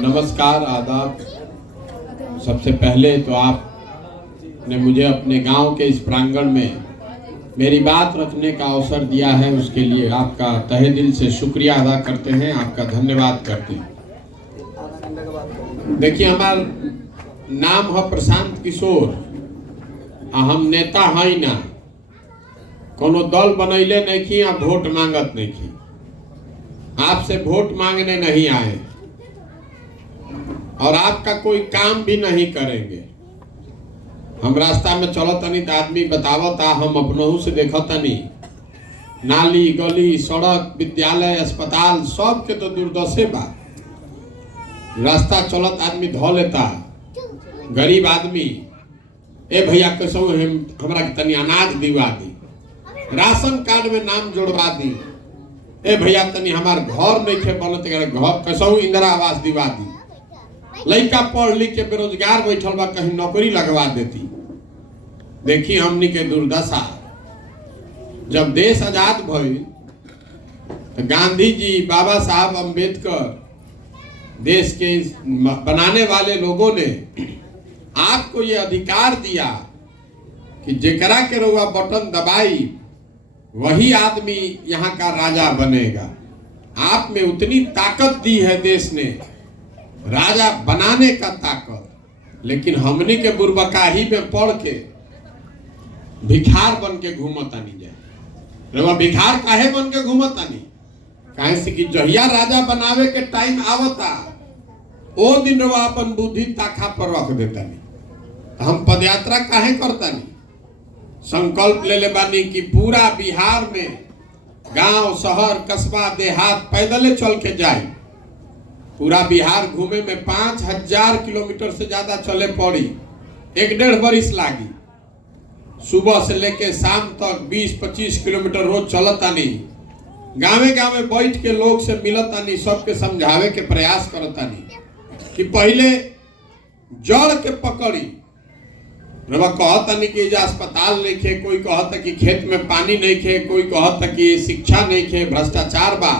नमस्कार, आदाब। सबसे पहले तो आपने मुझे अपने गांव के इस प्रांगण में मेरी बात रखने का अवसर दिया है, उसके लिए आपका तहे दिल से शुक्रिया अदा करते हैं, आपका धन्यवाद करते हैं। देखिए, हमारा नाम है प्रशांत किशोर, हम नेता हैं ना, कोनो दल बनैले नहीं की, वोट मांगत नहीं की, आपसे वोट मांगने नहीं आए और आपका कोई काम भी नहीं करेंगे। हम रास्ता में चलो तनी तो आदमी बतावता, हम अपनहू से देखतनी, नाली गली सड़क विद्यालय अस्पताल सब के तो दुर्दशे बा। रास्ता चलत आदमी धो लेता, गरीब आदमी, ए भैया कैसो हमरा तनी अनाज दिवा दी, राशन कार्ड में नाम जोड़वा दी, ए भैया तनी हमार घर नहीं खे बनत, घर कैसो इंदिरा आवास दिवा दी, लड़का पढ़ लिख के बेरोजगार बैठल बा, कहीं नौकरी लगवा देती। देखी हमनी के दुर्दशा। जब देश आजाद भइल तो गांधी जी, बाबा साहब अम्बेडकर, देश के बनाने वाले लोगों ने आपको ये अधिकार दिया कि जेकरा के रउआ बटन दबाई वही आदमी यहाँ का राजा बनेगा। आप में उतनी ताकत दी है देश ने, राजा बनाने का ताकत, लेकिन हमने के बुरबकाही में पड़ के भिखार बन के घूमतानी जाए। रवा भिखार काहे बन के घूमतानी? काहे से कि जहिया राजा बनावे के टाइम आवता, ओ दिन रवा अपन बुद्धि ताखा पर रख देतानी। हम पदयात्रा काहे करतानी? संकल्प ले ले बानी कि पूरा बिहार में गांव शहर कस्बा देहात पैदले चल के जाए। पूरा बिहार घूमे में 5000 किलोमीटर से ज्यादा चले पड़ी, 1.5 बरिस लागी। सुबह से लेके शाम तक 20-25 किलोमीटर रोज चलतानी, गाँवे गाँवे बैठ के लोग से मिलतानी, सबके समझावे के प्रयास करतानी कि पहले जड़ के पकड़ी। रवा कहतानी कि एजा अस्पताल नहीं खे, कोई कहता कि खेत में पानी नहीं खे, कोई कहता कि शिक्षा नहीं खे, भ्रष्टाचार बा,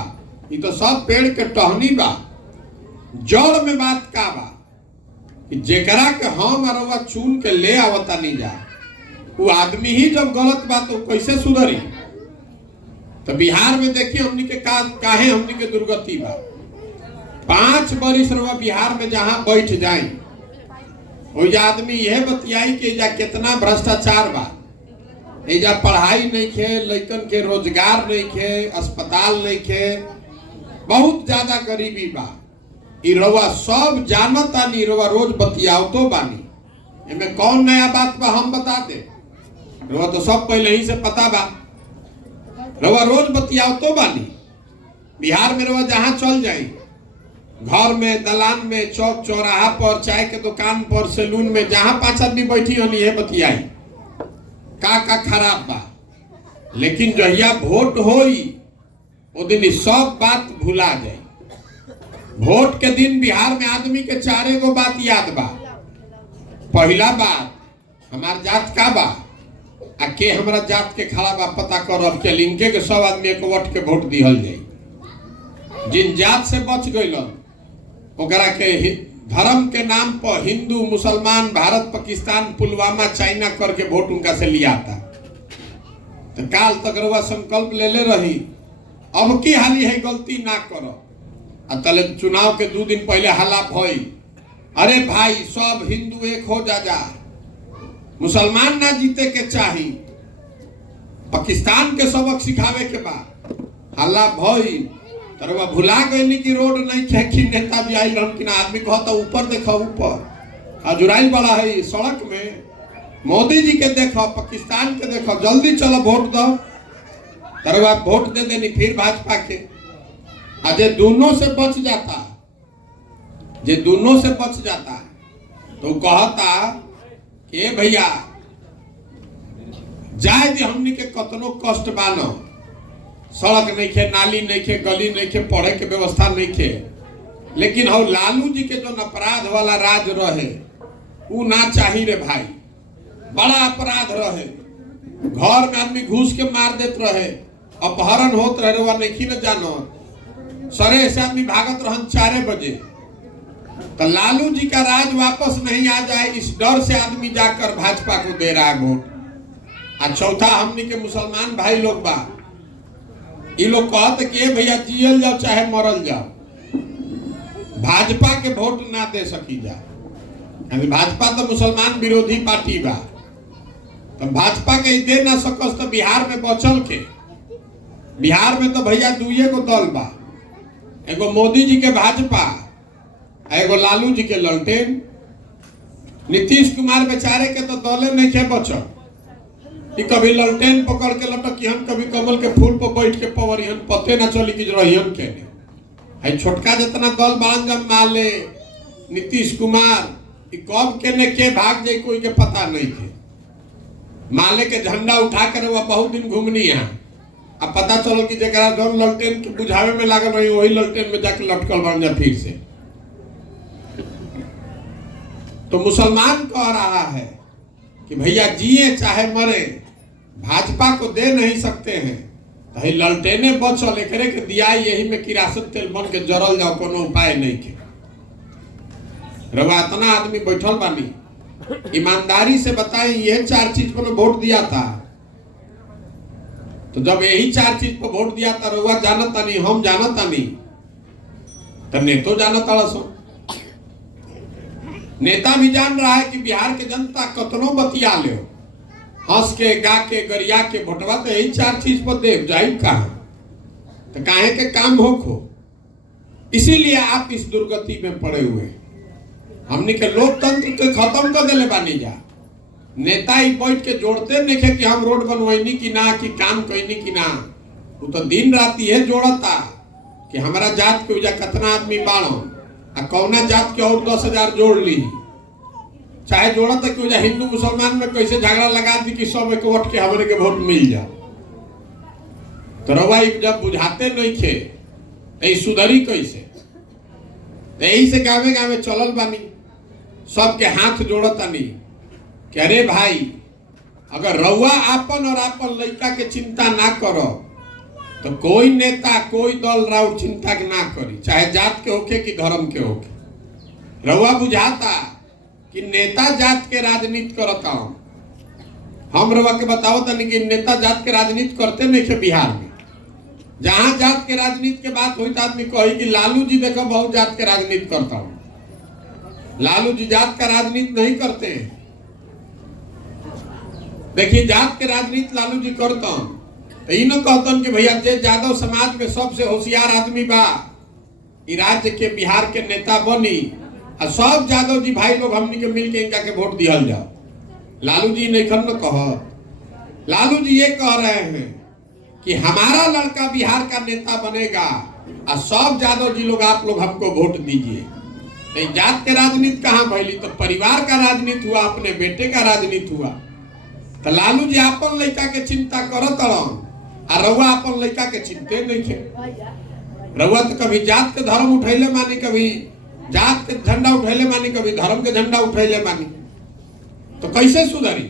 ये तो सब पेड़ के टहनी बा। जड़ में बात का बा कि जेकरा के हम अरवा चुन के ले आवता नहीं जा, वो आदमी ही जब गलत बात तो कैसे सुधरी? तो बिहार में देखिए हमनी के काहे हमनी के दुर्गति बा। 5 बरिस रवा बिहार में जहां बैठ जाए, ओइजा आदमी यह बतियाई कि एजा कितना भ्रष्टाचार बा, एजा पढ़ाई नहीं खे, लइकन के रोजगार नहीं खे, अस्पताल नहीं खे, बहुत ज्यादा गरीबी बा। रवा सब जानतानी, रवा रोज बतियावतो बानी। एमे कौन नया बात बा हम बता दे, रवा तो सब पहले ही से पता बा। रवा रोज बतियावतो बानी। बिहार में रवा जहां चल जाए, घर में, दलान में, चौक चौराहा पर, चाय के दुकान पर, सैलून में, जहां 5 आदमी बैठी होनी है बतियाई का खराब बा। लेकिन जहिया वोट होई ओ दिन सब बात भुला जाए। वोट के दिन बिहार में आदमी के 4 गो बात याद बा। पहला बात, हमार जात का बा, आ के हमरा जात के खड़ा बा पता करब के लिंके के सब आदमी एकवट के वोट दिहल जाए। जिन जात से बच गइलन ओकरा के धर्म के नाम पर हिंदू मुसलमान भारत पाकिस्तान पुलवामा चाइना करके वोट उनका से लिया था। तो काल तक रवा संकल्प ले ले रही, अब की हाली है गलती ना करो। तले चुनाव के 2 दिन पहले हल्ला भई, अरे भाई सब हिंदू एक हो जा, मुसलमान ना जीते के चाही, पाकिस्तान के सबक सिखावे के बाद हल्ला भई। तरवा भुला गई कि रोड नहीं खे, नेता भी आई रहन कि ना, आदमी कहता ऊपर देखो, ऊपर अजुराइल बड़ा है सड़क में, मोदी जी के देखो, पाकिस्तान के देखो, जल्दी चलो वोट दो। तरवा वोट दे देनी फिर भाजपा के। जे दोनों से बच जाता, जे दोनों से बच जाता तो कहता कि भैया जाए दे, हमनी के कतनो कष्ट बानो, सड़क नहीं खे, नाली नहीं खे, गली नहीं खे, पढ़े के व्यवस्था नहीं खे, लेकिन हो लालू जी के जो अपराध वाला राज रहे वो ना चाही रे भाई। बड़ा अपराध रहे, घर में आदमी घुस के मार देते रहे, अपहरण होत रहे रवा नहीं न जानो सरे से आदमी भागत रहन 4 बजे। तो लालू जी का राज वापस नहीं आ जाए इस डर से आदमी जाकर भाजपा को दे रहा है वोट। और चौथा हमनी के मुसलमान भाई लोग बा ये लोग कहते कि भैया जियल जाओ चाहे मरल जाओ, भाजपा के वोट ना दे सकी जा। भाजपा तो मुसलमान विरोधी पार्टी बा, तो भाजपा के दे ना सकस तो बिहार में बचल के, बिहार में तो भैया दुइये को दल बा, एगो मोदी जी के भाजपा, एगो लालू जी के ललटेन। नीतीश कुमार बेचारे के तो दले नहीं खे बचल, कि कभी ललटेन पकड़ के लटकियन, कभी कमल के फूल पर बैठ के पवरियन, पते ना चली कि रहियन के छोटका जितना दल बांध जब माले नीतीश कुमार कब के भाग जाए कोई के पता नहीं थे। माले के झंडा उठा कर वह बहुत दिन घूमनी है, अब पता चलो कि जरा जौन ललटेन के बुझावे में लागल रही वही ललटेन में जाके लटकल बन जा फिर से। तो मुसलमान कह रहा है कि भैया जिए चाहे मरे भाजपा को दे नहीं सकते हैं, तो ललटेने बचल एकरे के दिया यही में किरासन तेल बन के जरल जाओ, कोनो उपाय नहीं के। रवा इतना आदमी बैठल बानी, ईमानदारी से बताएं ये 4 चीज पर वोट दिया था, तो जब यही 4 चीज पर वोट दिया था रवा जानता नहीं, हम जानता नहीं, तो नेतो जानता सो। नेता भी जान रहा है कि बिहार के जनता कतनो बतिया ले, हंस के गा के गरिया के भोटवा तो यही 4 चीज पर देव जाई कहा, तो काहे के काम हो। इसीलिए आप इस दुर्गति में पड़े हुए। हमने के लोकतंत्र के खत्म कर दिले बानी जा। नेता ही बैठ के जोड़ते नहीं कि हम रोड बनवाइनी कि ना, कि काम कैनी कि ना, वो तो दिन रात ये जोड़ता कि हमारा जात के वजह कितना आदमी बाड़ो आ कौना जात के और 10,000 जोड़ ली, चाहे जोड़ा तक कि वजह हिंदू मुसलमान में कैसे झगड़ा लगा दी कि सब इकवट के हमारे के वोट मिल जाए। तो रवा जब बुझाते नहीं थे तो सुधरी कैसे, तो यही से गावे गावे चलल बानी, सबके हाथ जोड़तानी कि अरे भाई अगर रउआ आपन और आपन लड़का के चिंता ना करो तो कोई नेता कोई दल राउर चिंता के ना करी, चाहे जात के होके कि धर्म के होके। रउआ बुझाता कि नेता जात के राजनीति करता हम रउआ के बताओ तनी कि नेता जात के राजनीति करते नहीं थे बिहार में। जहां जात के राजनीति के बात हुई तो आदमी कही कि लालू जी देखो बहुत जात के राजनीति करता हूं। लालू जी जात का राजनीति नहीं करते हैं। देखिए जात के राजनीति लालू जी करता हूं तो इन कहता कि भैया जे यादव समाज में सबसे होशियार आदमी बा राज्य के बिहार के नेता बनी और सब यादव जी भाई लोग हमनी के मिल के इनका के वोट दिया जाओ। लालू जी नहीं खन कह, लालू जी ये कह रहे हैं कि हमारा लड़का बिहार का नेता बनेगा और सब यादव जी लोग आप लोग हमको वोट दीजिए। तो जात के राजनीति कहाँ भैली, तो परिवार का राजनीति हुआ, अपने बेटे का राजनीति हुआ। तो लालू जी अपन लड़का के चिंता करत और रउआ अपन लड़का के चिंते नहीं थे। रउआ तो कभी जात के धर्म उठैले मानी, कभी जात के झंडा उठैले मानी, कभी धर्म के झंडा उठैले मानी, तो कैसे सुधरी।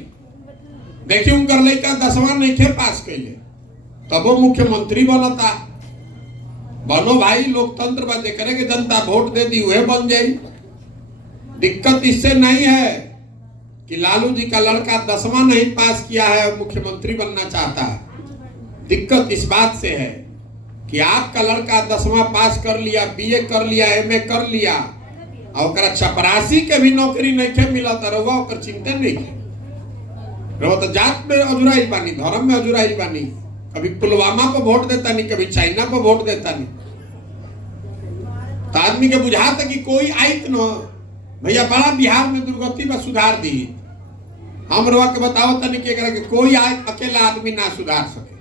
देखिए उनकर लड़का 10वां नहीं थे पास कैले तब वो मुख्यमंत्री बनता। बनो भाई लोकतंत्र बात करेंगे, जनता वोट दे दी वह बन जाए। दिक्कत इससे नहीं है कि लालू जी का लड़का 10वां नहीं पास किया है मुख्यमंत्री बनना चाहता है। दिक्कत इस बात से है कि आपका लड़का 10वां पास कर लिया, बीए कर लिया, एमए कर लिया और चपरासी के भी नौकरी नहीं थे मिला तो रउआ ओकर चिंता नहीं थे। रउआ तो जात में अजुराइल बानी, धर्म में अजुराइल बानी, कभी पुलवामा पर वोट देता नहीं, कभी चाइना पर वोट देता नहीं। तो आदमी के बुझाता कि कोई आयत न भैया बड़ा बिहार में दुर्गति में सुधार दी। हम रउआ के बताओ तनी कि कोई अकेला आदमी ना सुधार सके।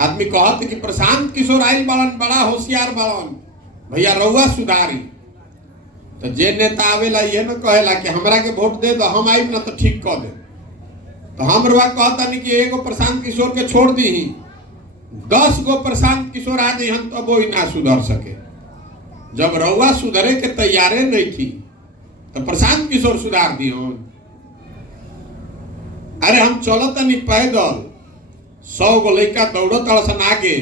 आदमी कहते कि प्रशांत किशोर आइल बालन बड़ा होशियार बालन, भैया रउआ सुधारी। तो जे नेता आवेला ये न कहेला कि हमरा के वोट दे दो, हम आइब ना तो ठीक कह दे। तो हम रउआ कहता नहीं कि एगो प्रशांत किशोर के छोड़ दी, 10 गो प्रशांत किशोर आ जाए तो वो ही ना सुधर सके। जब रउआ सुधरे के तैयारे नहीं थी तो प्रशांत किशोर सुधार दी। अरे हम चलत नहीं पैदल, 100 गो लड़का दौड़त अड़सन आगे,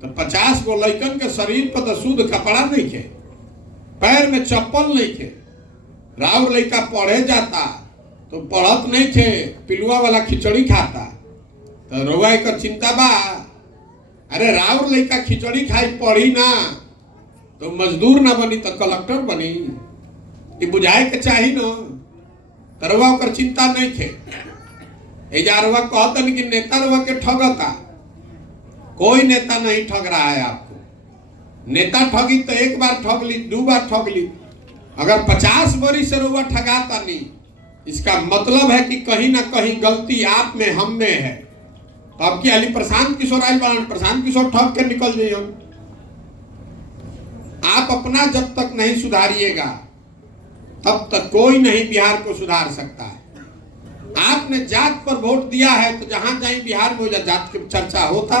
तो 50 गो लड़कन के शरीर पर तो शुद्ध कपड़ा नहीं खे, पैर में चप्पल नहीं खे। राउर लड़का पढ़े जाता तो पढ़त नहीं थे, पिलुआ वाला खिचड़ी खाता, तो रउआ एक चिंता बा। अरे राउर लड़का खिचड़ी खाई पढ़ी ना तो मजदूर ना बनी तो कलेक्टर बनी, ये बुझाए के चाहिए न। तरवा ओकर चिंता नहीं थे। एजारवा कहतन कि नेता रवा के ठगता, कोई नेता नहीं ठग रहा है आपको। नेता ठगी तो एक बार ठग ली, 2 बार ठग ली, अगर 50 बरी से रउआ ठगाता नहीं, इसका मतलब है कि कहीं ना कहीं गलती आप में, हम में है। तो अब की अली प्रशांत किशोर आई बालन, प्रशांत किशोर ठग के निकल जाइए। आप अपना जब तक नहीं सुधारिएगा तब तक कोई नहीं बिहार को सुधार सकता है। आपने जात पर वोट दिया है तो जहां जाए बिहार में जात की चर्चा होता।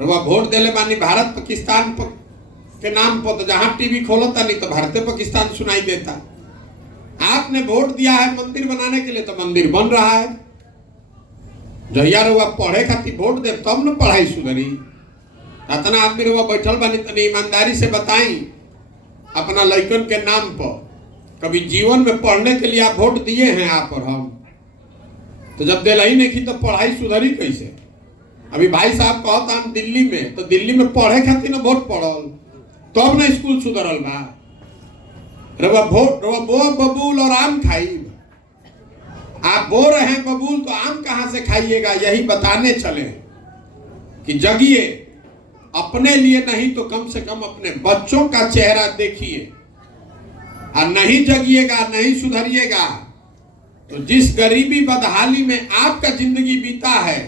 वह वोट देले बानी भारत पाकिस्तान के नाम पर, तो जहां टीवी खोलता नहीं तो भारत पाकिस्तान सुनाई देता। आपने वोट दिया है मंदिर बनाने के लिए तो मंदिर बन रहा है। जहिया रुआ पढ़े खातिर वोट दे तब न पढ़ाई सुधरी। इतना आदमी रुआ बैठल बानी, तनी ईमानदारी से बताई अपना लड़कन के नाम पर, कभी जीवन में पढ़ने के लिए आप वोट दिए हैं आप और हम, तो जब दिल ही नहीं की तो पढ़ाई सुधरी कैसे। अभी भाई साहब कहता हम दिल्ली में, तो दिल्ली में पढ़े खातिर न वोट पढ़ल तब न स्कूल सुधरल बा। रवा वोट रवा बो बबूल और आम खाई, आप बो रहे हैं बबूल तो आम कहां से खाइएगा। यही बताने चले कि जगिए, अपने लिए नहीं तो कम से कम अपने बच्चों का चेहरा देखिए। और नहीं जगिएगा, नहीं सुधरिएगा तो जिस गरीबी बदहाली में आपका जिंदगी बीता है,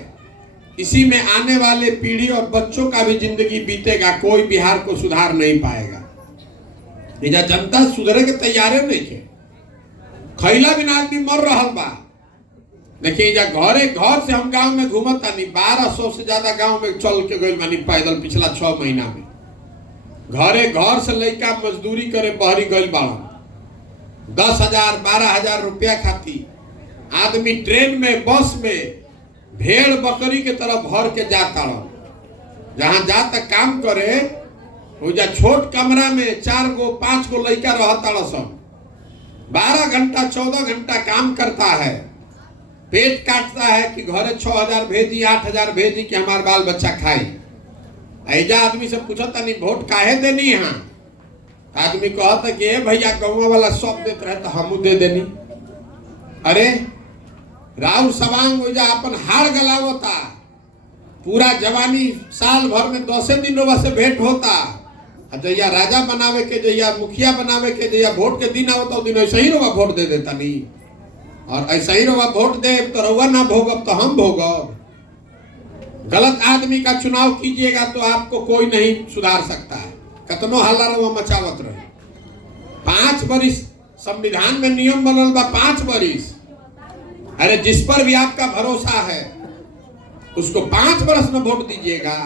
इसी में आने वाले पीढ़ी और बच्चों का भी जिंदगी बीतेगा। कोई बिहार को सुधार नहीं पाएगा। जनता सुधरे के तैयार नहीं थे। खैला बिना आदमी मर रहा बा। देखिए घरे घर से हम गांव में घूमता नहीं, 1200 से ज्यादा गांव में चल के गई मानी पैदल पिछला 6 महीना में। घरे घर से लड़का मजदूरी करे बहरी गई बाड़न, 10,000 12,000 रुपया खाती आदमी ट्रेन में बस में भेड़ बकरी के तरफ भर के जाता रह। जहां जाता काम करे जा छोट कमरा में 4 गो 5 गो लड़का रहता सब, 12 घंटा 14 घंटा काम करता है, पेट काटता है कि घरे 6,000 भेजी 8,000 भेजी कि हमारे बाल बच्चा खाई। ऐजा आदमी से पूछता नहीं वोट काहे देनी यहाँ, आदमी कहता कि भैया गाँव वाला सब देते रहे तो हम दे देनी। अरे राहुल सवांग अपन हार गलावता, पूरा जवानी साल भर में 10 दिन रोवा से भेंट होता। जैया राजा बनावे के, जैया मुखिया बनावे के, जैया वोट के दिन आवता दिन ऐसा ही रोवा वोट दे देता नहीं। और ऐसा ही रोवा वोट दे तो रउआ ना भोगब तो हम भोगब। गलत आदमी का चुनाव कीजिएगा तो आपको कोई नहीं सुधार सकता है, कतनो हल्ला रउआ मचावत रहे। 5 बरिस संविधान में नियम बनल बा, 5 बरिस। अरे जिस पर भी आपका भरोसा है उसको 5 बरस में वोट दीजिएगा।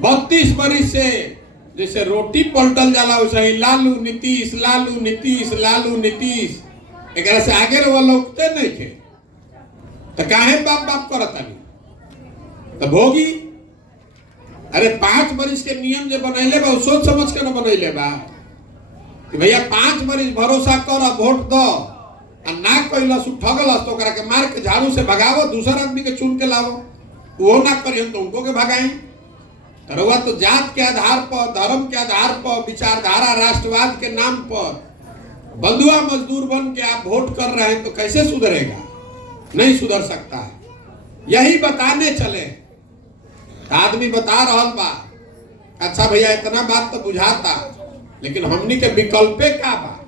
32 बरिस से जैसे रोटी पलटल जाला वैसे ही लालू नीतीश लालू नीतीश लालू नीतीश, एक से आगे रउआ लौकते नहीं थे तो काहे बाप बाप करता नहीं तो भोगी। अरे 5 बरिस के नियम जो बनैले बा सोच समझ के न बनैले बा कि भैया 5 बरिस भरोसा कर वोट दो, और ना कैलस ठगलस तो के मार के झाड़ू से भगावो, दूसरा आदमी के चुन के लावो। वो ना करिए तो उनको के भगाई। रउआ तो जात के आधार पर, धर्म के आधार पर, विचारधारा राष्ट्रवाद के नाम पर बंधुआ मजदूर बन के आप वोट कर रहे हैं तो कैसे सुधरेगा? नहीं सुधर सकता है। यही बताने चले, आदमी बता रहा बा अच्छा भैया इतना बात तो बुझाता, लेकिन हमनी के विकल्पे का बा?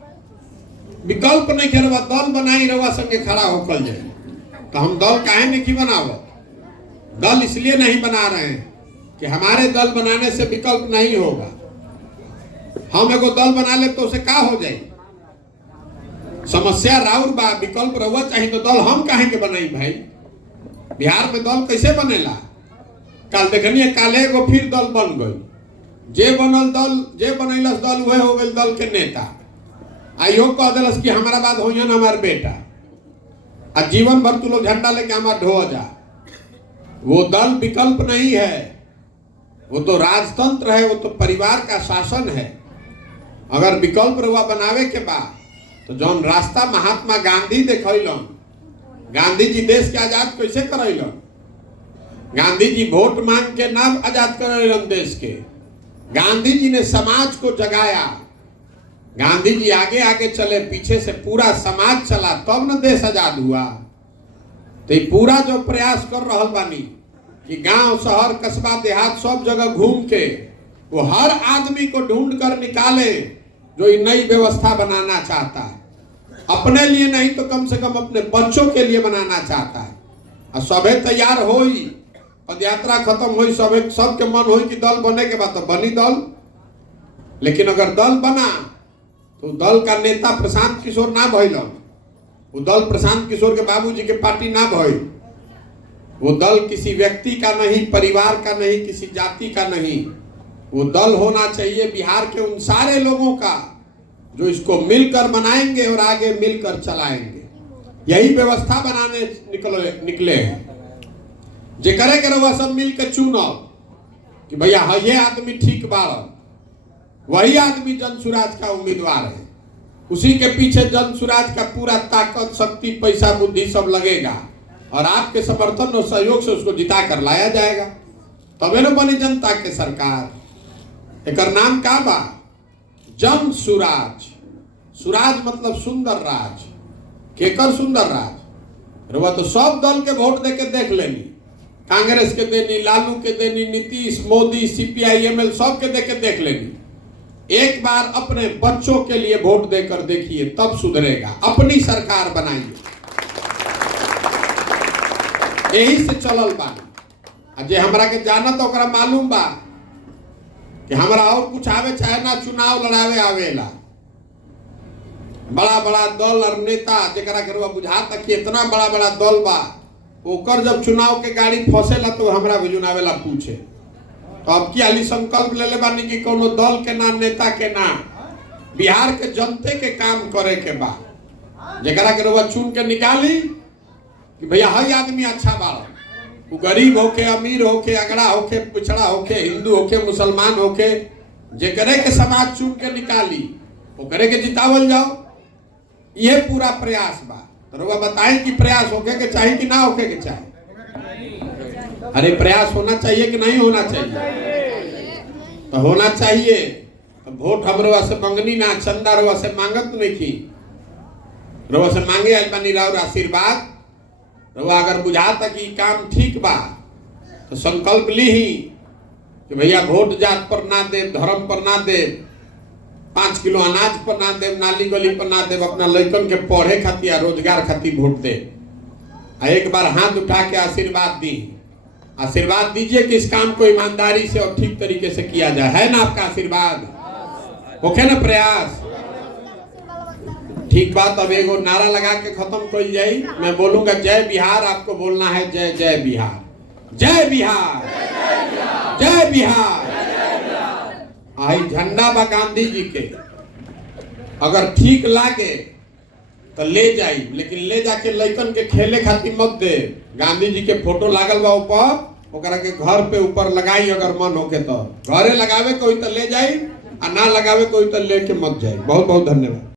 विकल्प नहीं के रवा दल बनाई रवा संगे खड़ा होकर जाए तो हम दल काहे नहीं बनावत? दल इसलिए नहीं बना रहे हैं कि हमारे दल बनाने से विकल्प नहीं होगा। हम एगो दल बना ले तो उसे का हो जाए? समस्या राउर बा, विकल्प रहुआ चाहिए तो दल हम काहे के बनाई भाई? बिहार में दल कैसे बनेला? कल देखनिए काले एगो फिर दल बन गई, जे बनल दल, जे बनैलस दल वह हो गई दल के नेता। आइयो कह दिलस कि हमारा बात हो हमार बेटा, आ जीवन भर तू लोग झंडा लेके हमार ढो जा। वो दल विकल्प नहीं है, वो तो राजतंत्र है, वो तो परिवार का शासन है। अगर विकल्प रुआ बनावे के बाद तो जौन रास्ता महात्मा गांधी देखलन, गांधी जी देश के आजाद कैसे करैलन? गांधी जी वोट मांग के ना आजाद करैलन देश के, गांधी जी ने समाज को जगाया। गांधी जी आगे आगे चले, पीछे से पूरा समाज चला, तब न देश आजाद हुआ। तो ये पूरा जो प्रयास कर रहल बानी कि गांव शहर कस्बा देहात सब जगह घूम के वो हर आदमी को ढूंढ कर निकाले जो ये नई व्यवस्था बनाना चाहता है, अपने लिए नहीं तो कम से कम अपने बच्चों के लिए बनाना चाहता है। और सभे तैयार हो ही, पदयात्रा खत्म हो, सबके मन हो कि दल बने के बाद तो बनी दल। लेकिन अगर दल बना तो दल का नेता प्रशांत किशोर ना भइल, वो दल प्रशांत किशोर के बाबूजी के पार्टी ना भइल, वो दल किसी व्यक्ति का नहीं, परिवार का नहीं, किसी जाति का नहीं। वो दल होना चाहिए बिहार के उन सारे लोगों का जो इसको मिलकर बनाएंगे और आगे मिलकर चलाएंगे। यही व्यवस्था बनाने निकले हैं। जे करे के रहुआ सब मिलकर चुनो कि भैया ये आदमी ठीक बार, वही आदमी जन सुराज का उम्मीदवार है, उसी के पीछे जन सुराज का पूरा ताकत शक्ति पैसा बुद्धि सब लगेगा और आपके समर्थन और सहयोग से उसको जिता कर लाया जाएगा। तबे न बनी जनता के सरकार। एक नाम का बा जन सुराज। सुराज मतलब सुंदर राज। केकर सुंदर राज? रुआ तो सब दल के वोट दे के देख लेनी, कांग्रेस के देनी, लालू के देनी, नीतीश, मोदी, सीपीआई, एमएल सब के दे के देख लेनी। एक बार अपने बच्चों के लिए वोट देकर देखिए, तब सुधरेगा। अपनी सरकार बनाइए। यही से चलल बा। जे हमरा के जाना तो ओकरा मालूम बा कि हमरा और कुछ आवे चाहे ना, चुनाव लड़ावे आवेला। बड़ा बड़ा दल और नेता जरा के बुझाता कि इतना बड़ा बड़ा दल बा, ओकर जब चुनाव के गाड़ी फंसेला तो हमरा भेजुनावेला पूछे। तो अब की हाली संकल्प ले ले बानी कि कोनो दल के ना, नेता के ना, बिहार के जनते के काम करे के बा। जरा के चुन के निकाली कि भैया हई आदमी अच्छा बाड़ा, वो गरीब होके, अमीर होके, अगड़ा होके, पिछड़ा होके, हिंदू होके, मुसलमान होके, जे करे के समाज चुन के निकाली, वो करे के जितावल जाओ। ये पूरा प्रयास बा। तो बताएं कि प्रयास होके के चाहिए कि ना होके के चाहिए? अरे प्रयास होना चाहिए कि नहीं होना चाहिए? तो होना चाहिए। तो वोट हम रवा से मंगनी ना, चंदा रवा से मांगत नहीं की, रवा से मांगे आज बनी राउर आशीर्वाद। रवा अगर बुझाता कि काम ठीक बा तो संकल्प ली ही कि भैया वोट जात पर ना दे, धर्म पर ना दे, 5 किलो अनाज पर ना दे, नाली गली पर ना दे, अपना लड़कन के पढ़े खातिर, रोजगार खातिर वोट दे। एक बार हाथ उठा के आशीर्वाद दी। आशीर्वाद दीजिए कि इस काम को ईमानदारी से और ठीक तरीके से किया जाए। है ना आपका आशीर्वाद? ओके ना? प्रयास ठीक बात। अब एगो नारा लगा के खत्म कर जाई। मैं बोलूंगा जय बिहार, आपको बोलना है जय जय बिहार, जय बिहार, जय बिहार। आई झंडा बा गांधी जी के, अगर ठीक लागे तो ले जाई, लेकिन ले जाके लइकन के खेले खातिर मत दे। गांधी जी के फोटो लागल बा ऊपर, ओकरा के घर पे ऊपर लगाई, अगर मन होके तो घरे लगावे कोई तो ले जाई, और ना लगावे कोई तो लेके मत जाई। बहुत बहुत धन्यवाद।